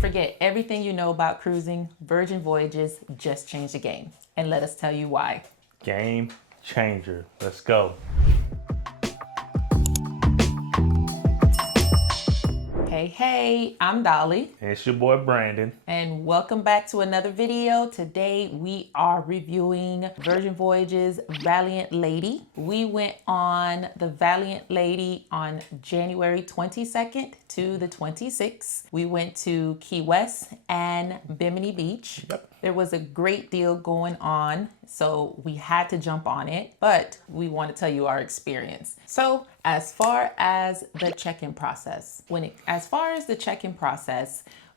Forget everything you know about cruising. Virgin Voyages just changed the game. And let us tell you why. Game changer. Let's go. Hey, I'm Dolly. And it's your boy Brandon. And welcome back to another video. Today we are reviewing Virgin Voyages Valiant Lady. We went on the Valiant Lady on January 22nd to the 26th. We went to Key West and Bimini Beach. Yep. There was a great deal going on, so we had to jump on it, but we want to tell you our experience. So as far as the check-in process,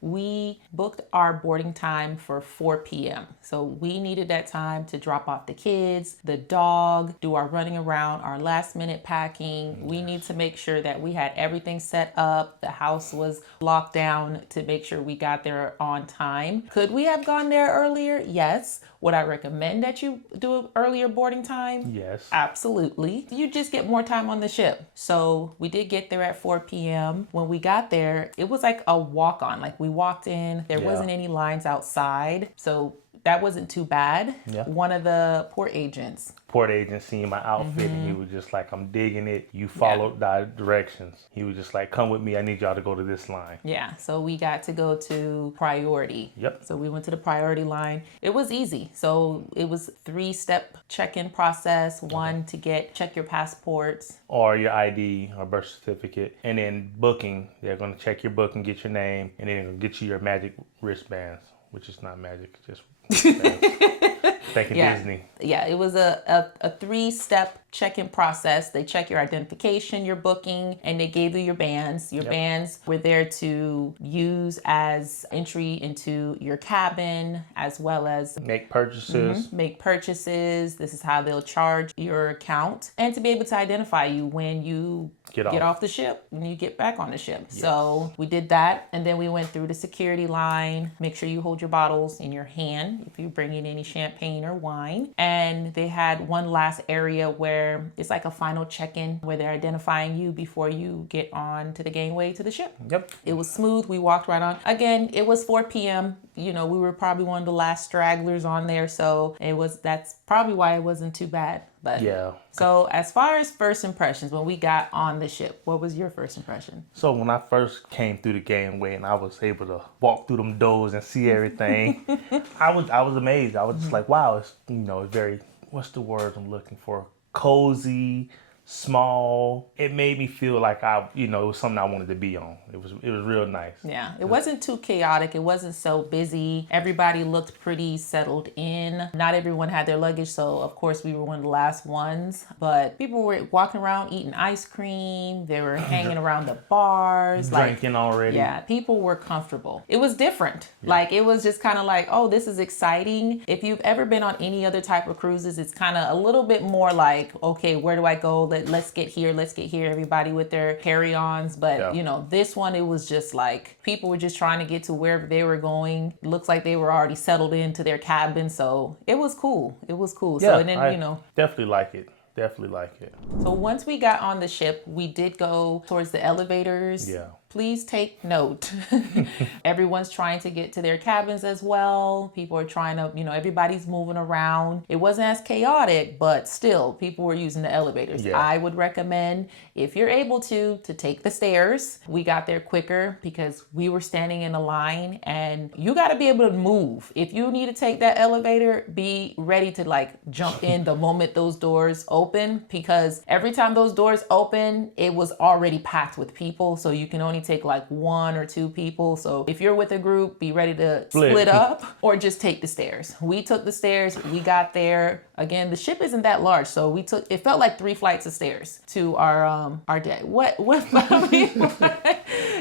we booked our boarding time for 4 p.m. So we needed that time to drop off the kids, the dog, do our running around, our last minute packing. We need to make sure that we had everything set up. The house was locked down to make sure we got there on time. Could we have gone there earlier? Yes. Would I recommend that you do an earlier boarding time? Yes. Absolutely. You just get more time on the ship. So we did get there at 4 p.m. When we got there, it was like a walk-on. Like we walked in, there wasn't any lines outside. So that wasn't too bad. Yeah. One of the port agents Seen my outfit and he was just like, I'm digging it. You followed the directions. He was just like, come with me. I need y'all to go to this line. Yeah, so we got to go to priority. Yep. So we went to the priority line. It was easy. So it was 3-step check-in process. One to check your passports. Or your ID or birth certificate. And then booking. They're going to check your booking, get your name, and then they're going to get you your magic wristbands, which is not magic, just wristbands. Thank you, Disney. Yeah, it was a 3-step check-in process. They check your identification, your booking, and they gave you your bands. Your bands were there to use as entry into your cabin, as well as make purchases. Make purchases. This is how they'll charge your account, and to be able to identify you when you get off the ship, when you get back on the ship. Yes. So we did that, and then we went through the security line. Make sure you hold your bottles in your hand if you're bringing any champagne or wine. And they had one last area where it's like a final check-in where they're identifying you before you get on to the gangway to the ship. Yep. It was smooth. We walked right on. Again, it was 4 p.m. You know, we were probably one of the last stragglers on there, so that's probably why it wasn't too bad. But yeah. So as far as first impressions, when we got on the ship, what was your first impression? So when I first came through the gangway and I was able to walk through them doors and see everything, I was amazed. I was just like, wow, it's it's very, what's the word I'm looking for? Cozy, small. It made me feel like it was something I wanted to be on. It was real nice. Yeah, it wasn't too chaotic. It wasn't so busy. Everybody looked pretty settled in. Not everyone had their luggage, so of course we were one of the last ones. But people were walking around eating ice cream. They were hanging around the bars, drinking already. Yeah, people were comfortable. It was different. Yeah. Like it was just kind of like, oh, this is exciting. If you've ever been on any other type of cruises, it's kind of a little bit more like, okay, where do I go? Let's get here. Everybody with their carry-ons. But this one, it was just like people were just trying to get to wherever they were going. It looks like they were already settled into their cabin. So it was cool. Yeah, so and then, definitely like it. So once we got on the ship, we did go towards the elevators. Yeah. Please take note. Everyone's trying to get to their cabins as well. People are trying to, everybody's moving around. It wasn't as chaotic, but still people were using the elevators. Yeah. I would recommend, if you're able to take the stairs. We got there quicker because we were standing in a line, and you got to be able to move. If you need to take that elevator, be ready to jump in the moment those doors open, because every time those doors open, it was already packed with people. So you can only take 1 or 2 people. So if you're with a group, be ready to split up or just take the stairs. We took the stairs. We got there. Again, the ship isn't that large, so it felt like 3 flights of stairs to our deck. What I mean,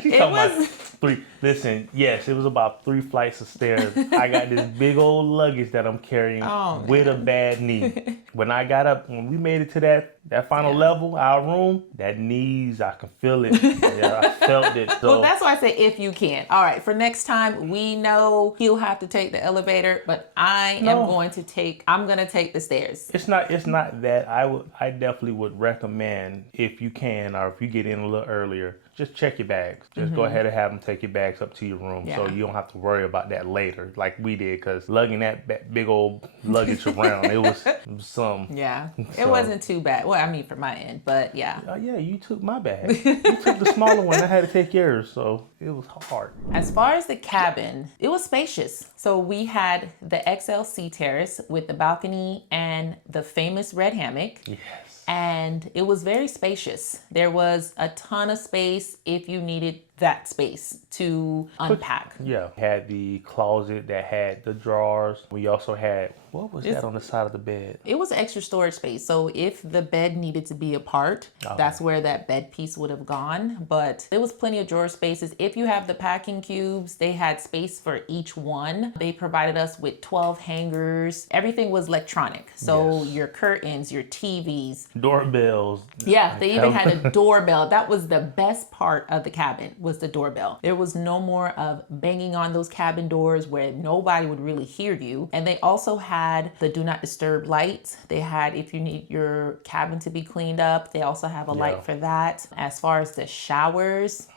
it was 3. Listen, yes, it was about 3 flights of stairs. I got this big old luggage that I'm carrying with a bad knee. When I got up, when we made it to that final level, our room, that knees, I can feel it. Yeah, I felt it. So. Well, that's why I say if you can. All right, for next time, we know he'll have to take the elevator, but I'm going to take the stairs. It's not that. I definitely would recommend, if you can, or if you get in a little earlier, just check your bags. Just go ahead and have them take your bags up to your room, so Yeah. you don't have to worry about that later, like we did. Because lugging that big old luggage around, it was some. Yeah, it So- wasn't too bad. Well, I mean, from my end, but yeah. Oh yeah, you took my bag. You took the smaller one. I had to take yours, so it was hard. As far as the cabin, it was spacious. So we had the XL sea terrace with the balcony and the famous red hammock. Yes. And it was very spacious. There was a ton of space if you needed that space to unpack. Yeah. We had the closet that had the drawers. We also had, what was that on the side of the bed? It was extra storage space. So if the bed needed to be apart, that's where that bed piece would have gone. But there was plenty of drawer spaces. If you have the packing cubes, they had space for each one. They provided us with 12 hangers. Everything was electronic. So your curtains, your TVs. Doorbells. Yeah, they even had a doorbell. That was the best part of the cabin, was the doorbell. There was no more of banging on those cabin doors where nobody would really hear you. And they also had the do not disturb lights. They had, if you need your cabin to be cleaned up, they also have a light for that. As far as the showers,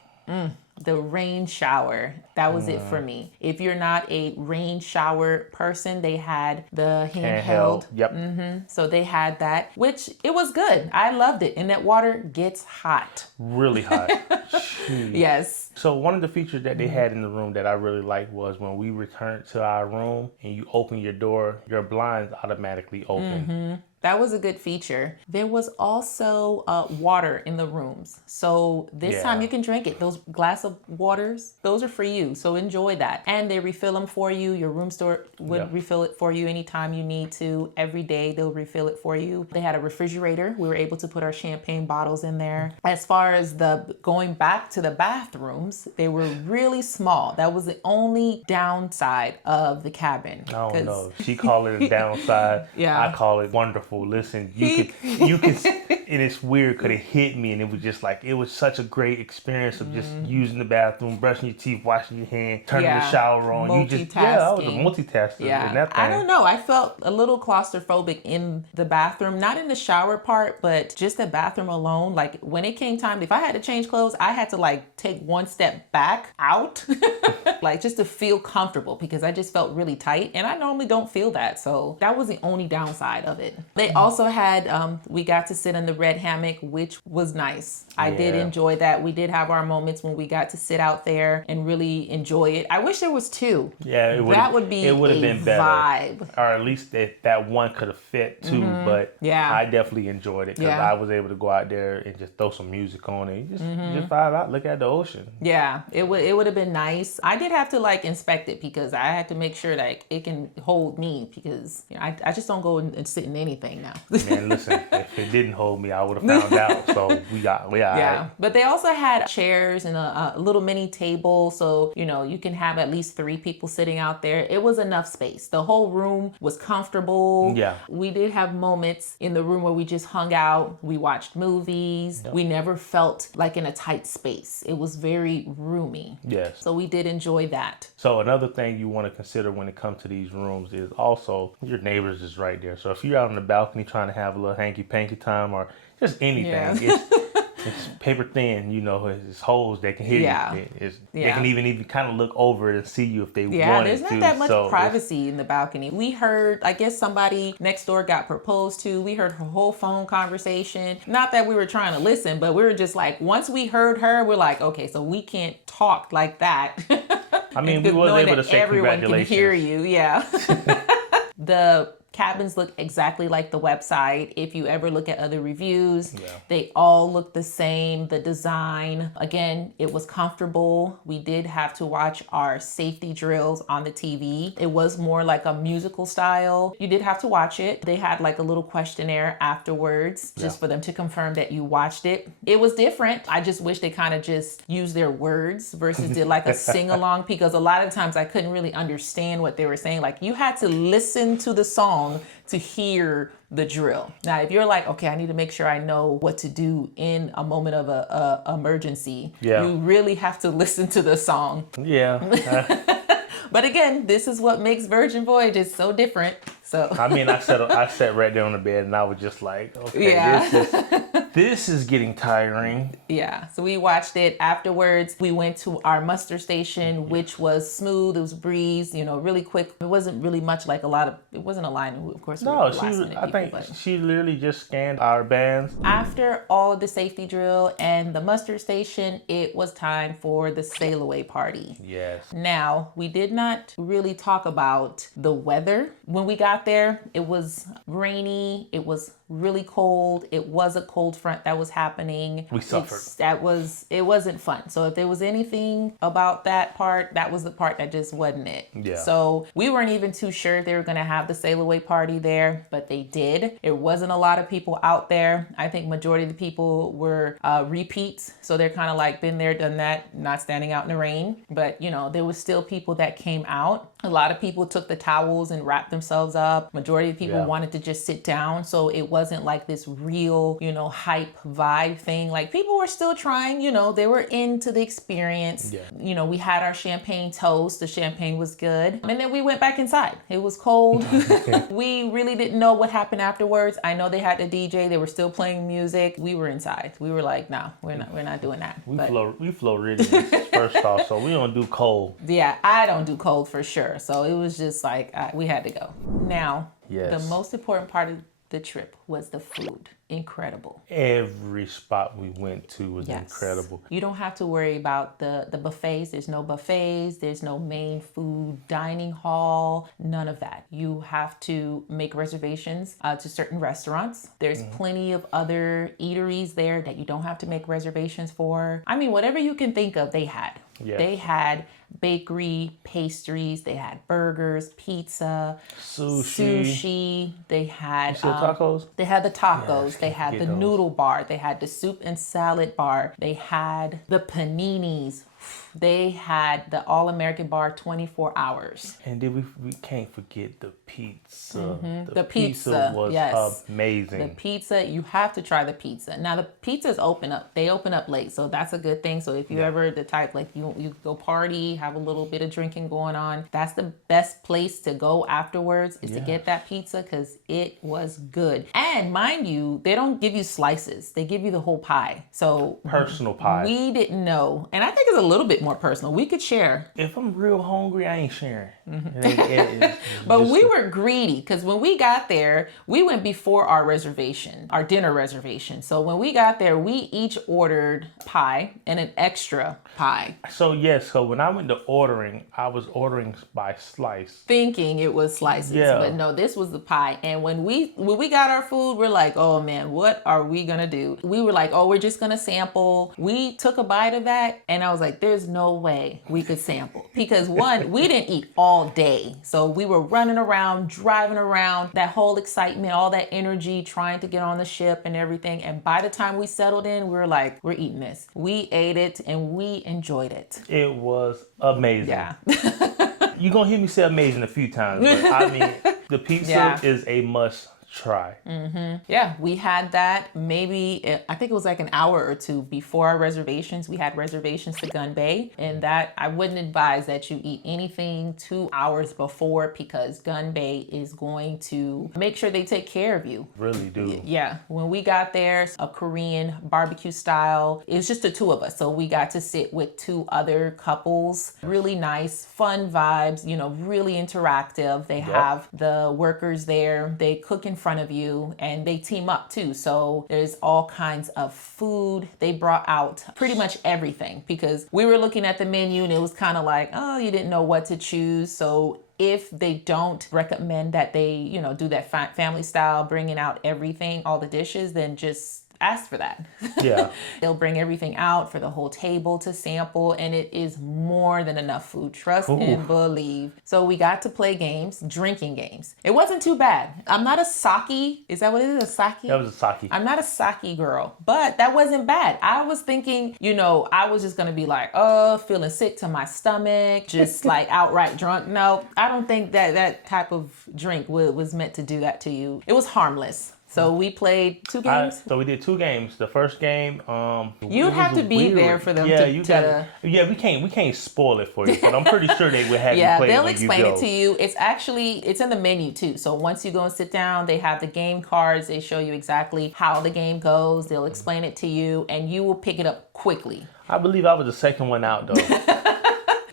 the rain shower, that was it for me. If you're not a rain shower person, they had the handheld. Yep. So they had that, which it was good. I loved it. And that water gets hot. Really hot. Jeez. Yes. So one of the features that they had in the room that I really liked was when we returned to our room and you open your door, your blinds automatically open. That was a good feature. There was also water in the rooms. So this time you can drink it. Those glass of waters, those are for you. So enjoy that. And they refill them for you. Your room store would refill it for you anytime you need to. Every day they'll refill it for you. They had a refrigerator. We were able to put our champagne bottles in there. As far as the going back to the bathrooms, they were really small. That was the only downside of the cabin. I don't know. She called it a downside. Yeah. I call it wonderful. Listen, you can, and it's weird because it hit me, and it was just like, it was such a great experience of just using the bathroom, brushing your teeth, washing your hands, turning the shower on. I was a multitasker. In that thing. I don't know. I felt a little claustrophobic in the bathroom, not in the shower part, but just the bathroom alone. Like when it came time, if I had to change clothes, I had to like take one step back out, like just to feel comfortable because I just felt really tight, and I normally don't feel that. So that was the only downside of it. They also had, we got to sit in the red hammock, which was nice. I did enjoy that. We did have our moments when we got to sit out there and really enjoy it. I wish there was two. Yeah, that would be it would have been better. Vibe. Or at least that one could have fit too. But I definitely enjoyed it because I was able to go out there and just throw some music on it. Just vibe out, look at the ocean. Yeah, it would have been nice. I did have to like inspect it because I had to make sure that it can hold me because I just don't go and sit in anything now. Man, listen, if it didn't hold me, I would have found out. So we all right. But they also had chairs and a little mini table, so you can have at least 3 people sitting out there. It was enough space. The whole room was comfortable. Yeah. We did have moments in the room where we just hung out. We watched movies. Yep. We never felt like in a tight space. It was very roomy. Yes. So we did enjoy that. So another thing you want to consider when it comes to these rooms is also your neighbors is right there. So if you're out on the balcony trying to have a little hanky-panky time or just anything, it's paper thin, it's holes that can hit you. They can even kind of look over it and see you if they wanted to. Yeah, there's not that much privacy in the balcony. We heard, I guess somebody next door got proposed to. We heard her whole phone conversation. Not that we were trying to listen, but we were just like, once we heard her, we're like, okay, so we can't talk like that. I mean, we were able to say everyone congratulations. Can hear you, yeah. The cabins look exactly like the website. If you ever look at other reviews, they all look the same. The design, again, it was comfortable. We did have to watch our safety drills on the TV. It was more like a musical style. You did have to watch it. They had like a little questionnaire afterwards just for them to confirm that you watched it. It was different. I just wish they kind of just used their words versus did like a sing along, because a lot of times I couldn't really understand what they were saying. Like you had to listen to the song to hear the drill. Now, if you're like, okay, I need to make sure I know what to do in a moment of a emergency, you really have to listen to the song. Yeah. But again, this is what makes Virgin Voyages so different. So I mean, I sat right there on the bed and I was just like, okay, This is getting tiring. Yeah, so we watched it. Afterwards, we went to our muster station, which was smooth. It was a breeze, really quick. It wasn't really much like it wasn't a line. Of course, we No, were last minute I people, think but she literally just scanned our bands. after all of the safety drill and the muster station, it was time for the sail away party. Yes. Now, we did not really talk about the weather. When we got there, it was rainy. It was really cold. It was a cold front that was happening. We suffered. It wasn't fun. So if there was anything about that part, that was the part that just wasn't it. Yeah. So we weren't even too sure if they were going to have the sail away party there, but they did. There wasn't a lot of people out there. I think majority of the people were repeats. So they're kind of like been there, done that, not standing out in the rain. But there was still people that came out. A lot of people took the towels and wrapped themselves up. Majority of people wanted to just sit down. So it wasn't like this real, hype vibe thing. Like people were still trying, they were into the experience. Yeah. We had our champagne toast. The champagne was good. And then we went back inside. It was cold. We really didn't know what happened afterwards. I know they had the DJ. They were still playing music. We were inside. We were like, no, we're not doing that. We flow really first off, so we don't do cold. Yeah, I don't do cold for sure. So it was just like, we had to go. Now, the most important part of the trip was the food. Incredible. Every spot we went to was incredible. You don't have to worry about the buffets. There's no buffets. There's no main food dining hall. None of that. You have to make reservations to certain restaurants. There's plenty of other eateries there that you don't have to make reservations for. I mean, whatever you can think of, they had. Yes. They had bakery, pastries, they had burgers, pizza, sushi. They had tacos. They had the tacos. Yes, they had the noodle bar. They had the soup and salad bar. They had the paninis. They had the all-American bar 24 hours. And then we can't forget the pizza. The pizza was amazing. The pizza, you have to try the pizza. Now the pizzas they open up late, so that's a good thing. So if you ever the type like you go party, have a little bit of drinking going on, that's the best place to go afterwards is to get that pizza because it was good. And mind you, they don't give you slices. They give you the whole pie. So personal pie. We didn't know. And I think it's a little bit more personal. We could share. If I'm real hungry, I ain't sharing. But we were greedy because when we got there, we went before our reservation, our dinner reservation. So when we got there, we each ordered pie and an extra pie. So when I went to ordering, I was ordering by slice. Thinking it was slices. Yeah. But no, this was the pie. And when we got our food, we're like, oh man, what are we gonna do? We were like, oh, we're just gonna sample. We took a bite of that and I was like, there's no way we could sample. Because one, we didn't eat all day. So we were running around, driving around, that whole excitement, all that energy, trying to get on the ship and everything. And by the time we settled in, we were like, we're eating this. We ate it and we enjoyed it. It was amazing. Yeah. You're going to hear me say amazing a few times, but I mean, the pizza is a must try. Yeah, we had that maybe, I think it was like an hour or two before our reservations. We had reservations to Gun Bay, and that I wouldn't advise that you eat anything 2 hours before because Gun Bay is going to make sure they take care of you. Really do. Yeah, when we got there, a Korean barbecue style, it was just the two of us. So we got to sit with two other couples, really nice, fun vibes, really interactive. They have the workers there, they cook in front of you and they team up too. So there's all kinds of food. They brought out pretty much everything because we were looking at the menu and it was kind of like, oh, you didn't know what to choose. So if they don't recommend that they, do that family style, bringing out everything, all the dishes, then just ask for that. Yeah. They'll bring everything out for the whole table to sample, and it is more than enough food. Trust and believe. So we got to play games, drinking games. It wasn't too bad. I'm not a sake. Is that what it is? A sake? That was a sake. I'm not a sake girl, but that wasn't bad. I was thinking, I was just going to be like, oh, feeling sick to my stomach, just like outright drunk. No, I don't think that type of drink was meant to do that to you. It was harmless. So we played 2 games. So we did 2 games. The first game, You'd have to be there for them. We can't spoil it for you, but I'm pretty sure they would have you play it they'll when you explain go. it to you. It's in the menu too. So once you go and sit down, they have the game cards. They show you exactly how the game goes. They'll explain it to you, and you will pick it up quickly. I believe I was the second one out though.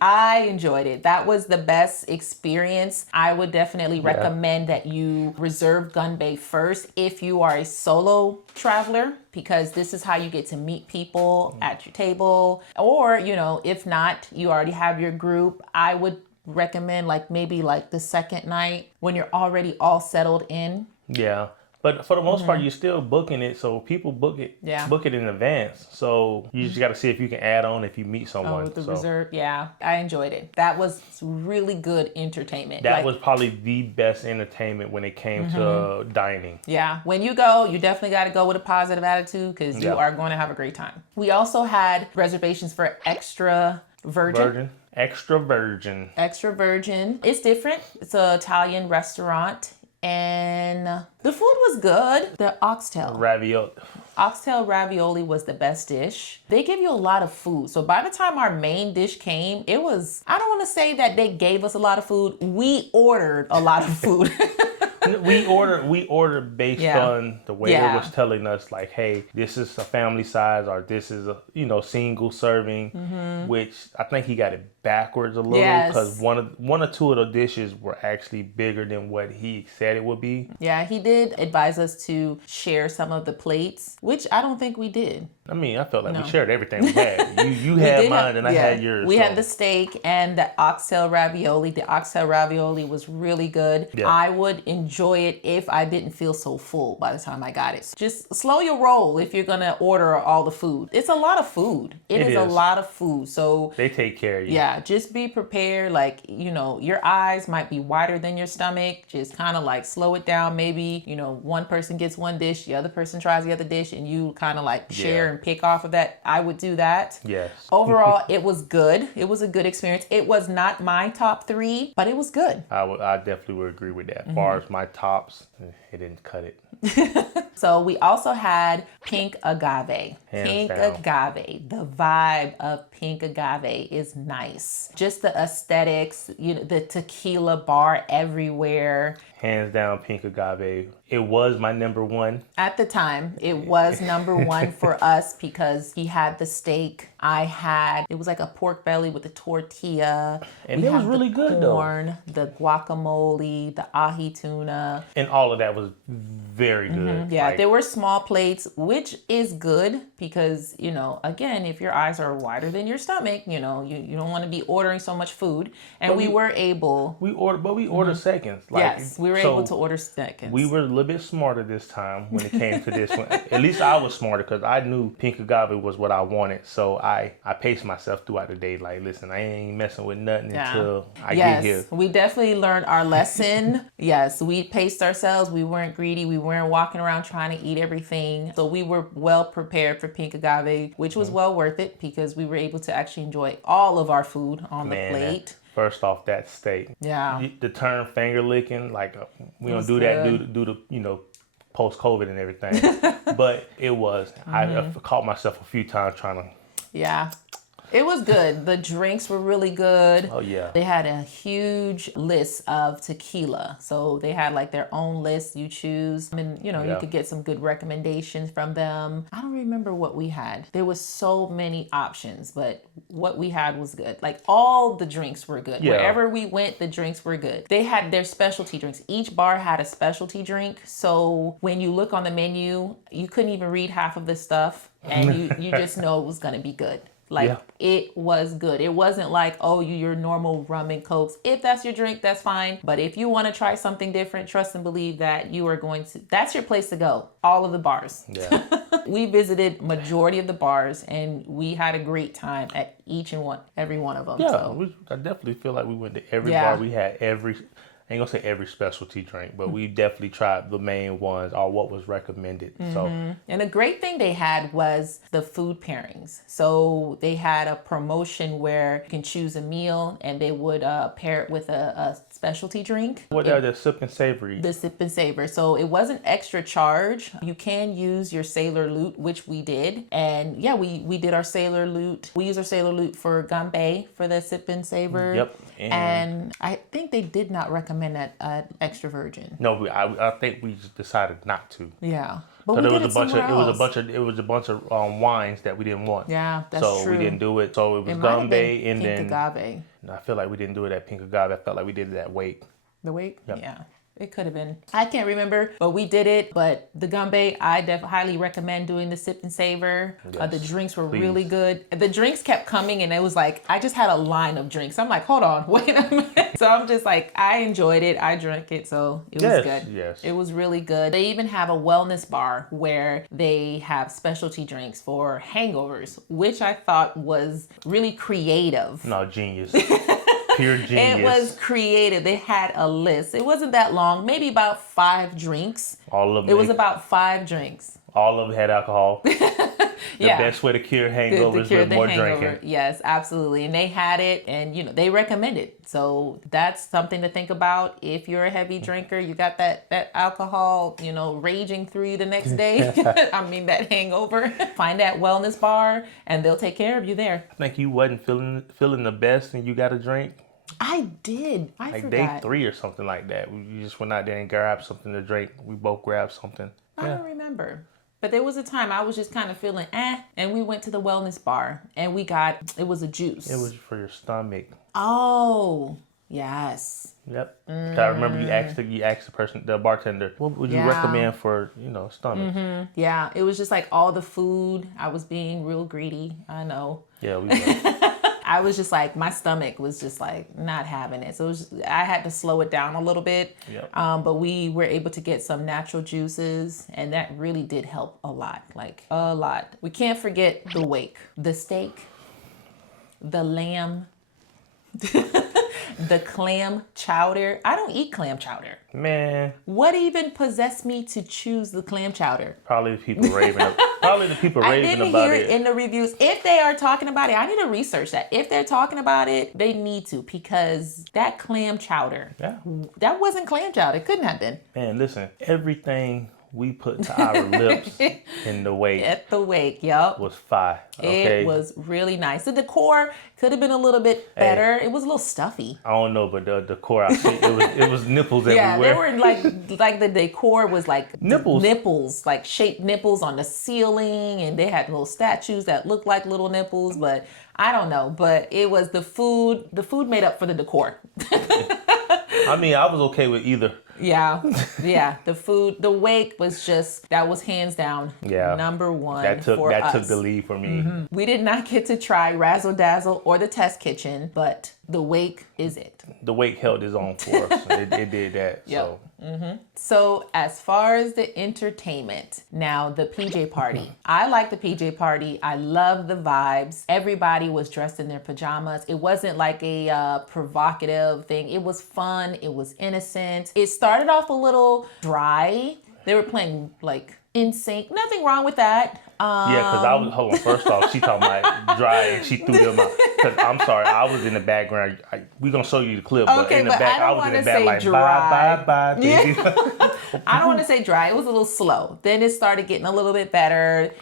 I enjoyed it. That was the best experience. I would definitely recommend that you reserve Gun Bay first if you are a solo traveler, because this is how you get to meet people at your table. Or, if not, you already have your group. I would recommend maybe the second night when you're already all settled in. Yeah. But for the most part, you're still booking it, so people book it in advance. So you just got to see if you can add on if you meet someone. With the reserve, I enjoyed it. That was really good entertainment. That was probably the best entertainment when it came to dining. Yeah, when you go, you definitely got to go with a positive attitude because you are going to have a great time. We also had reservations for Extra Virgin. Extra Virgin. Extra Virgin. It's different. It's an Italian restaurant. And the food was good. The oxtail ravioli was the best dish. They give you a lot of food. So by the time our main dish came, I don't want to say that they gave us a lot of food. We ordered a lot of food. We ordered based on the waiter was telling us like, hey, this is a family size or this is a single serving, which I think he got it backwards a little because one or two of the dishes were actually bigger than what he said it would be. Yeah, he did advise us to share some of the plates, which I don't think we did. I mean, I felt like we shared everything we had. You had mine and I had yours. We had the steak and the oxtail ravioli. The oxtail ravioli was really good. Yeah. I would enjoy it if I didn't feel so full by the time I got it. Just slow your roll if you're going to order all the food. It's a lot of food. It is a lot of food. So they take care of you. Yeah, just be prepared. Your eyes might be wider than your stomach. Just kind of slow it down. Maybe, one person gets one dish, the other person tries the other dish, and you kind of share and pick off of that. I would do that. Yes. Overall, it was good. It was a good experience. It was not my top 3, but it was good. I definitely would agree with that. As far as my tops, it didn't cut it. So we also had Pink Agave. Hands down. Agave. The vibe of Pink Agave is nice. Just the aesthetics, the tequila bar everywhere. Hands down, Pink Agave. It was my number 1. At the time, it was number 1 for us because he had the steak. It was like a pork belly with a tortilla. And it was really good corn, the guacamole, the ahi tuna. And all of that was very good. Yeah, there were small plates, which is good because, again, if your eyes are wider than your stomach, you don't want to be ordering so much food. And we were able. We ordered seconds. Yes, we were able to order seconds. We were a little bit smarter this time when it came to this one. At least I was smarter because I knew Pink Agave was what I wanted. So I paced myself throughout the day. Listen, I ain't messing with nothing until I get here. We definitely learned our lesson. Yes, we paced ourselves. We weren't greedy. We weren't walking around trying to eat everything. So we were well prepared for Pink Agave, which was well worth it because we were able to actually enjoy all of our food on the plate. First off, that steak. Yeah. The term finger licking, we don't do that due to post-COVID and everything. But it was. I caught myself a few times trying to. Yeah. It was good. The drinks were really good. Oh, yeah. They had a huge list of tequila. So they had their own list you choose. And, you could get some good recommendations from them. I don't remember what we had. There was so many options, but what we had was good. All the drinks were good. Yeah. Wherever we went, the drinks were good. They had their specialty drinks. Each bar had a specialty drink. So when you look on the menu, you couldn't even read half of the stuff. And you just know it was going to be good. It was good. It wasn't your normal rum and cokes. If that's your drink, that's fine. But if you want to try something different, trust and believe that that's your place to go. All of the bars. Yeah. We visited majority of the bars and we had a great time at every one of them. Yeah, so. I definitely feel like we went to every bar. We had I ain't gonna say every specialty drink, but we definitely tried the main ones or what was recommended. So, and a great thing they had was the food pairings. So they had a promotion where you can choose a meal and they would pair it with a specialty drink. what are the sip and savory? The sip and savor. So it wasn't extra charge. You can use your Sailor Loot, which we did. And yeah, we did our Sailor Loot. We used our Sailor Loot for Gambay for the sip and savor. Yep. And I think they did not recommend that extra virgin. No, I think we just decided not to. Yeah. But So we there did was a bunch of somewhere it was a bunch of wines that we didn't want. Yeah, that's so true. we didn't do it. So it was It might have been Gambay and pink then agave. I feel like we didn't do it at Pink Agave. I felt like we did it at Wake. The wake? Yep. Yeah. It could have been. I can't remember, but we did it. But the gumbe, I highly recommend doing the sip and savor. Yes, The drinks were please. really good. The drinks kept coming and it was like, I just had a line of drinks. I'm like, hold on, wait a minute. So I'm just like, I enjoyed it. I drank it. So it was good. Yes. It was really good. They even have a wellness bar where they have specialty drinks for hangovers, which I thought was really creative. No, genius. Pure genius. It was creative. They had a list. It wasn't that long, maybe about 5 drinks. All of them. It was about 5 drinks. All of them had alcohol. The Yeah. best way to cure To hangovers cure with the more hangover. drinking. Yes, absolutely. And they had it and they recommend it. So that's something to think about. If you're a heavy drinker, you got that alcohol, raging through you the next day. I mean, that hangover. Find that wellness bar and they'll take care of you there. I think you wasn't feeling the best and you got a drink. I did. I Like forgot. day 3 or something like that. We just went out there and grabbed something to drink. We both grabbed something. I don't remember. But there was a time I was just kind of feeling and we went to the wellness bar and it was a juice. It was for your stomach. Oh, yes. Yep. 'Cause I remember you asked the person, the bartender, what would you Yeah. recommend for, stomach? Yeah, it was just like all the food. I was being real greedy. I know. Yeah, we know. I was just like, my stomach was just like not having it. So I had to slow it down a little bit. Yep. But we were able to get some natural juices and that really did help a lot, like a lot. We can't forget the wake, the steak, the lamb, the clam chowder. I don't eat clam chowder. Man, What even possessed me to choose the clam chowder? probably the people raving. Probably the people I raving didn't about hear it. it in the reviews. If they are talking about it, I need to research that. If they're talking about it, they need to because that clam chowder, Yeah. that wasn't clam chowder. It couldn't have been. Man, listen, everything we put to our lips in the wake At the wake, yup. was fire. Okay. It was really nice. The decor could have been a little bit better. It was a little stuffy. I don't know, but the decor I see, it was nipples Yeah, everywhere. they were like the decor was like Nipples. like shaped nipples on the ceiling, and they had little statues that looked like little nipples. But I don't know. But it was the food. The food made up for the decor. I mean, I was okay with either. Yeah. The food, the wake was that was hands down number one That took for us. took the lead for me. We did not get to try Razzle Dazzle or the Test Kitchen, but the wake is it. The wake held its own for us. It did that. Yep. So So as far as the entertainment, now the PJ party. I like the PJ party. I love the vibes. Everybody was dressed in their pajamas. It wasn't like a provocative thing. It was fun. It was innocent. It started off a little dry. They were playing like in sync. Nothing wrong with that. because I was, hold on, first off, she talking about dry and she threw them out. Because I'm sorry, I was in the background. We're going to show you the clip, but Okay, in the but back, I I don't was in the wanna back say like, dry. bye, baby. I don't want to say dry. It was a little slow. Then it started getting a little bit better.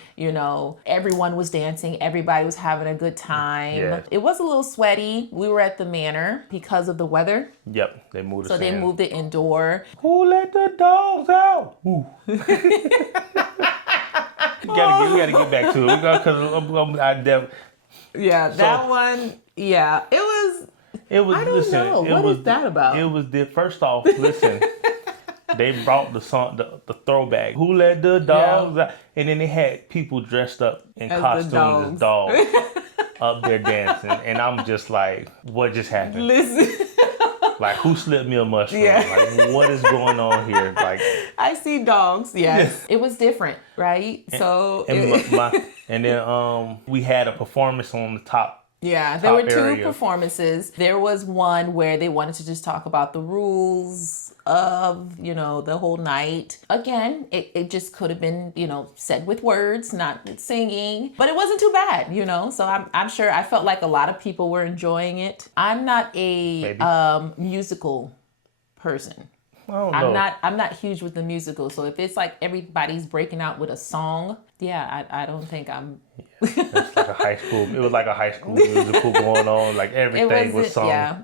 Everyone was dancing. Everybody was having a good time. Yes. It was a little sweaty. We were at the manor because of the weather. Yep, they moved us So they in. moved it indoor. Who let the dogs out? Ooh. We gotta get back to it. Yeah, that one. Yeah, it was. It was. I don't listen, know. It What was, is that about? It was first off. Listen, they brought the song, the throwback. Who let the dogs out? And then they had people dressed up in As the costumes as dogs up there dancing, and I'm just like, what just happened? Listen, Like, who slipped me a mushroom? Yeah. Like, what is going on here? Like, I see dogs. Yes, it was different, right? So and then we had a performance on the top Yeah, there were top two area. performances. There was one where they wanted to just talk about the rules of, the whole night. Again, it just could have been, said with words, not with singing, but it wasn't too bad, So I'm sure I felt like a lot of people were enjoying it. I'm not a Maybe. musical person. I don't know. I'm not huge with the musical. So if it's like everybody's breaking out with a song, yeah, I don't think I'm. It's like a high school. It was like a high school musical going on. Like everything was sung. Yeah,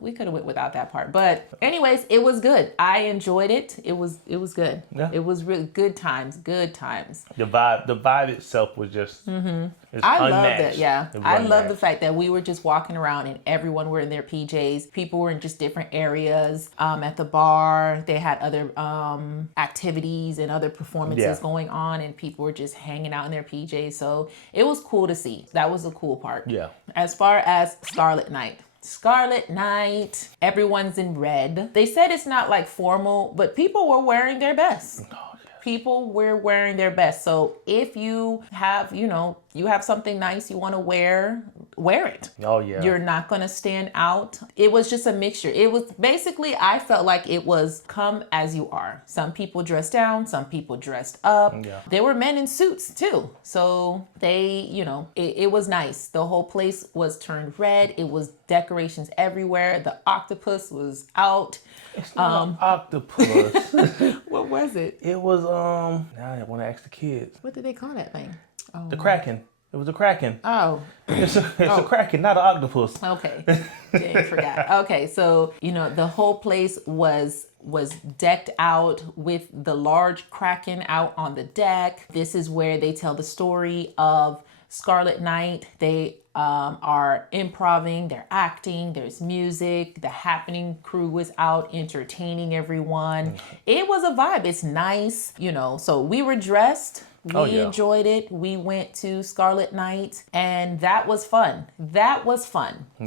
we could have went without that part. But anyways, it was good. I enjoyed it. It was good. Yeah. It was really good times. Good times. The vibe itself was just. It's I love unmatched. that. Yeah, It was I love the unmatched. fact that we were just walking around and everyone were in their PJs. People were in just different areas. At the bar, they had other activities and other performances going on, and people were just hanging out in their PJs. So it was cool to see. That was a cool part. Yeah. As far as Scarlet Night, everyone's in red. They said it's not like formal, but people were wearing their best. People were wearing their best. So if you have, you have something nice you want to wear it. Oh yeah. You're not going to stand out. It was just a mixture. It was basically, I felt like it was come as you are. Some people dressed down, some people dressed up. Yeah. There were men in suits too. So they, it was nice. The whole place was turned red. It was decorations everywhere. The octopus was out. It's not an octopus. What was it? It was now I want to ask the kids. What did they call that thing? Oh. The Kraken. It was a Kraken. Oh. It's a Kraken, not an octopus. Okay. Dang, forgot. Okay, so the whole place was decked out with the large Kraken out on the deck. This is where they tell the story of Scarlet Night. They are improvising, they're acting, there's music, the happening crew was out entertaining everyone. It was a vibe. It's nice, so we were dressed. We enjoyed it. We went to Scarlet Night and that was fun. Yeah.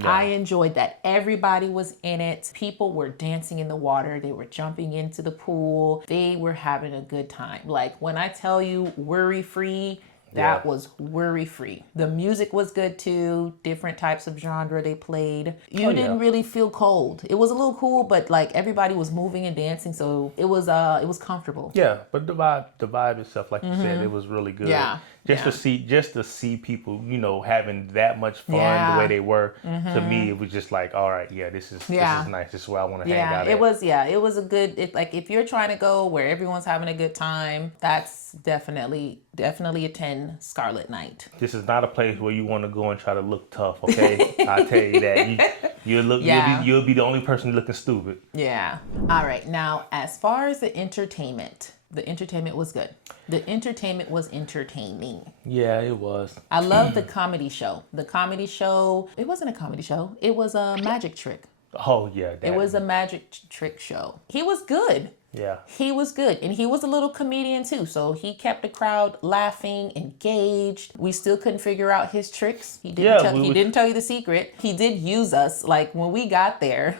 I enjoyed that. Everybody was in it. People were dancing in the water. They were jumping into the pool. They were having a good time. Like when I tell you worry-free, that was worry-free. The music was good too. Different types of genre they played. You didn't really feel cold. It was a little cool, but like everybody was moving and dancing, so it was comfortable. Yeah, but the vibe itself, like you said, it was really good. Yeah. Just to see people, having that much fun the way they were. To me, it was just like, all right, this is nice. This is where I want to hang out. It was a good. Like if you're trying to go where everyone's having a good time, that's definitely attend Scarlet Night. This is not a place where you want to go and try to look tough. Okay, I'll tell you that. You'll be the only person looking stupid. Yeah. All right. Now, as far as the entertainment was good. The entertainment was entertaining. Yeah, it was. I love the comedy show. It wasn't a comedy show. It was a magic trick. Oh, yeah. It was a magic trick show. He was good. Yeah. He was good. And he was a little comedian too. So he kept the crowd laughing, engaged. We still couldn't figure out his tricks. He didn't tell you the secret. He did use us. Like when we got there,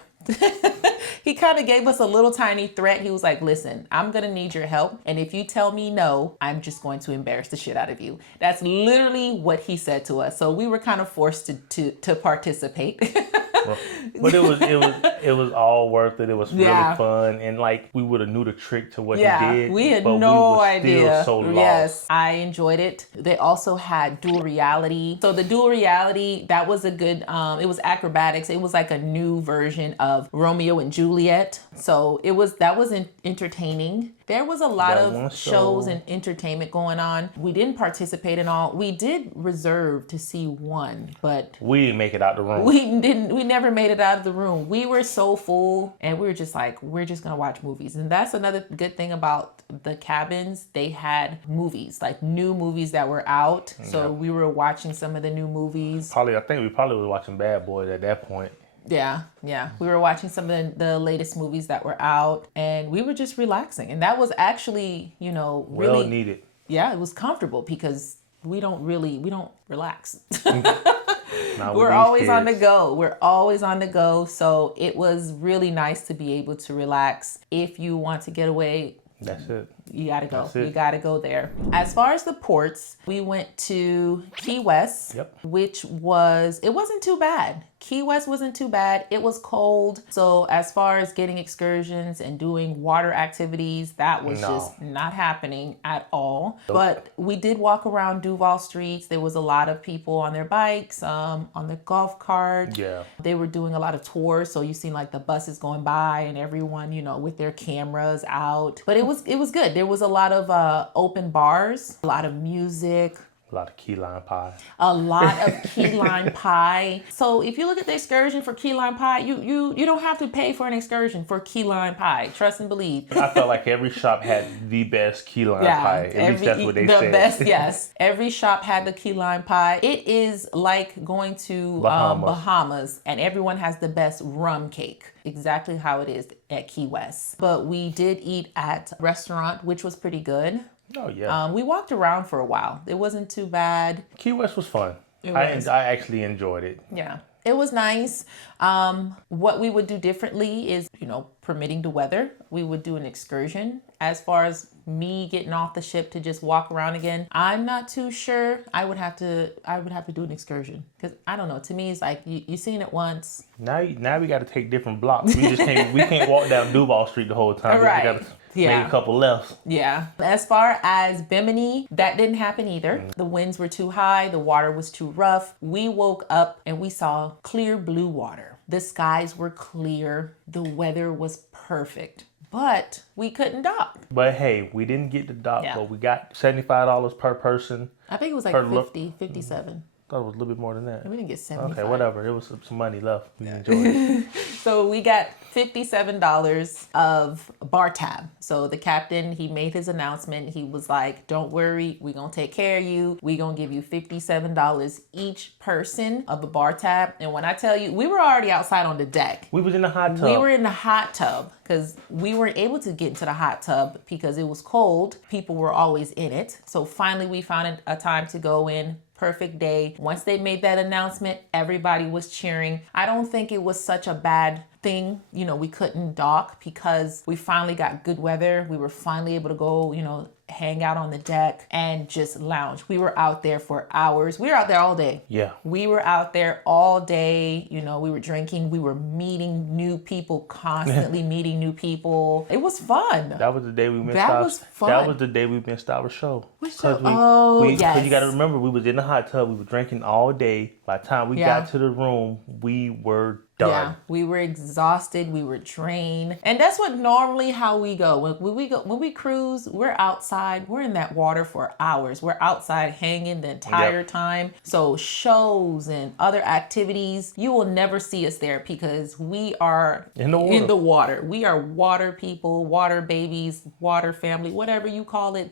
he kind of gave us a little tiny threat. He was like, listen, I'm going to need your help. And if you tell me no, I'm just going to embarrass the shit out of you. That's literally what he said to us. So we were kind of forced to participate. But it was all worth it. It was really fun, and like we would have knew the trick to what he did. We had but no we were idea. Still so lost. Yes, I enjoyed it. They also had dual reality. So the dual reality, that was a good. It was acrobatics. It was like a new version of Romeo and Juliet. So that was entertaining. There was a lot of shows and entertainment going on. We didn't participate in all. We did reserve to see one, but we didn't make it out the room. We never made it out of the room. We were so full and we were just like, we're just going to watch movies. And that's another good thing about the cabins. They had movies, like new movies that were out. So we were watching some of the new movies. I think we probably was watching Bad Boys at that point. Yeah. We were watching some of the latest movies that were out and we were just relaxing. And that was actually, really well needed. Yeah, it was comfortable because we don't relax. We're always on the go. We're always on the go. So it was really nice to be able to relax. If you want to get away, that's it. You gotta go. That's it. You gotta go there. As far as the ports, we went to Key West, Yep. which it wasn't too bad. Key West wasn't too bad. It was cold. So as far as getting excursions and doing water activities, that was just not happening at all. But we did walk around Duval streets. There was a lot of people on their bikes, on their golf cart. Yeah. They were doing a lot of tours. So you seen like the buses going by and everyone, with their cameras out. But it was good. There was a lot of open bars, a lot of music. A lot of key lime pie. A lot of key lime pie. So if you look at the excursion for key lime pie, you don't have to pay for an excursion for key lime pie. Trust and believe. I felt like every shop had the best key lime pie. At least that's what they said. The best, yes. Every shop had the key lime pie. It is like going to Bahamas, and everyone has the best rum cake. Exactly how it is at Key West. But we did eat at a restaurant, which was pretty good. Oh, yeah. We walked around for a while. It wasn't too bad. Key West was fun. I actually enjoyed it. Yeah. It was nice. What we would do differently is, permitting the weather, we would do an excursion. As far as me getting off the ship to just walk around again, I'm not too sure. I would have to do an excursion because I don't know. To me, it's like you seen it once. Now we got to take different blocks. We can't walk down Duval Street the whole time. Right. We got to make a couple lefts. Yeah. As far as Bimini, that didn't happen either. The winds were too high. The water was too rough. We woke up and we saw clear blue water. The skies were clear. The weather was perfect. But we couldn't dock. But hey, we didn't get to dock, Yeah. but we got $75 per person. I think it was like 57. Thought it was a little bit more than that. We didn't get 75. Okay, whatever. It was some money left. We enjoyed it. So we got $57 of bar tab. So the captain, he made his announcement. He was like, don't worry, we're going to take care of you. We're going to give you $57 each person of a bar tab. And when I tell you, we were already outside on the deck. We was in the hot tub. We were in the hot tub because we weren't able to get into the hot tub because it was cold. People were always in it. So finally we found a time to go in. Perfect day. Once they made that announcement, everybody was cheering. I don't think it was such a bad thing. We couldn't dock because we finally got good weather. We were finally able to go, hang out on the deck and just lounge. We were out there for hours. We were out there all day. Yeah. We were out there all day. We were drinking. We were meeting new people, constantly meeting new people. It was fun. That was the day we missed That was fun. That was the day we missed our show. Which show? Yes. Because you got to remember, we was in the hot tub. We were drinking all day. By the time we got to the room, we were done. Yeah, we were exhausted. We were drained. And that's what normally how we go. When we cruise, we're outside. We're in that water for hours. We're outside hanging the entire time. So shows and other activities, you will never see us there because we are in the water. We are water people, water babies, water family, whatever you call it.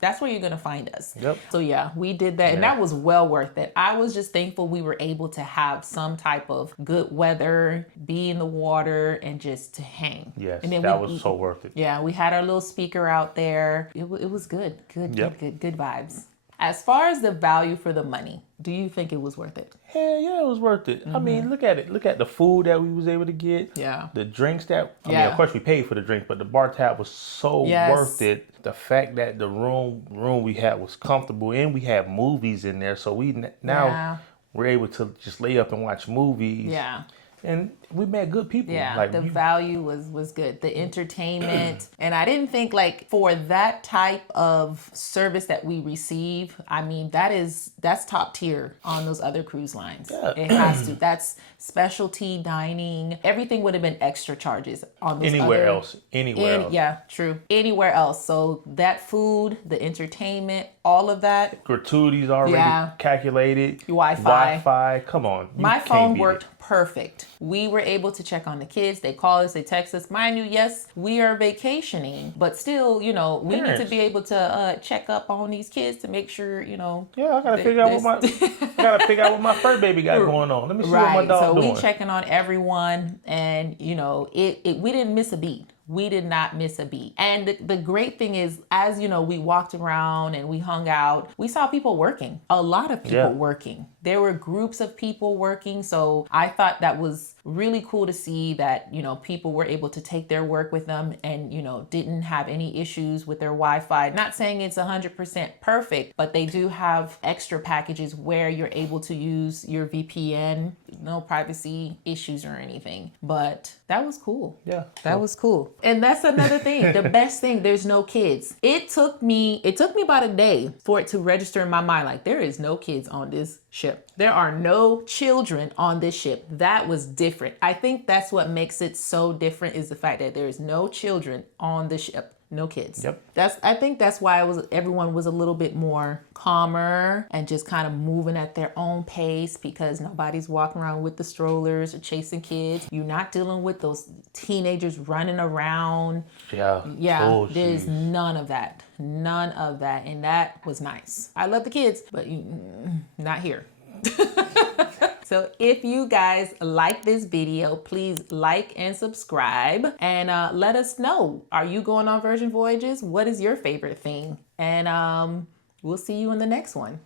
That's where you're going to find us. Yep. So yeah, we did that. And that was well worth it. I was just thankful we were able to have some type of good weather, be in the water, and just to hang. Yes, and then that was so worth it. Yeah, we had our little speaker out there. It was good. Good vibes. As far as the value for the money, do you think it was worth it? Hell yeah, it was worth it. I mean, look at it. Look at the food that we was able to get. Yeah. The drinks I mean, of course we paid for the drinks, but the bar tab was so worth it. The fact that the room we had was comfortable and we had movies in there. So we're able to just lay up and watch movies. Yeah. And we met good people. Yeah, the value was good. The entertainment. And I didn't think for that type of service that we receive, I mean, that's top tier on those other cruise lines. Yeah. It has to. That's specialty dining. Everything would have been extra charges on those Anywhere else. Yeah, true. Anywhere else. So that food, the entertainment, all of that. Gratuities already calculated. Wi-Fi. Come on. My phone worked perfect. We were able to check on the kids. They call us, they text us. Mind you, yes, we are vacationing, but still, we need to be able to check up on these kids to make sure, Yeah, I gotta figure out what my fur baby got going on. Let me see what my dog doing. So we checking on everyone, and we didn't miss a beat. We did not miss a beat. And the great thing is, as we walked around and we hung out, we saw people working. A lot of people working. There were groups of people working. So I thought that was really cool to see that, you know, people were able to take their work with them and, you know, didn't have any issues with their Wi-Fi. Not saying it's 100% perfect, but they do have extra packages where you're able to use your VPN, no privacy issues or anything. But that was cool. Yeah. That was cool. And that's another thing. The best thing, there's no kids. It took me about a day for it to register in my mind, like, there is no kids on this ship. There are no children on this ship. That was different. I think that's what makes it so different, is the fact that there is no children on the ship. No kids. Yep. I think that's why everyone was a little bit more calmer and just kind of moving at their own pace, because nobody's walking around with the strollers or chasing kids. You're not dealing with those teenagers running around. Yeah. Yeah. Oh, There's geez. none of that. None of that. And that was nice. I love the kids, but not here. So if you guys like this video, please like and subscribe, and let us know. Are you going on Virgin Voyages? What is your favorite thing? And we'll see you in the next one.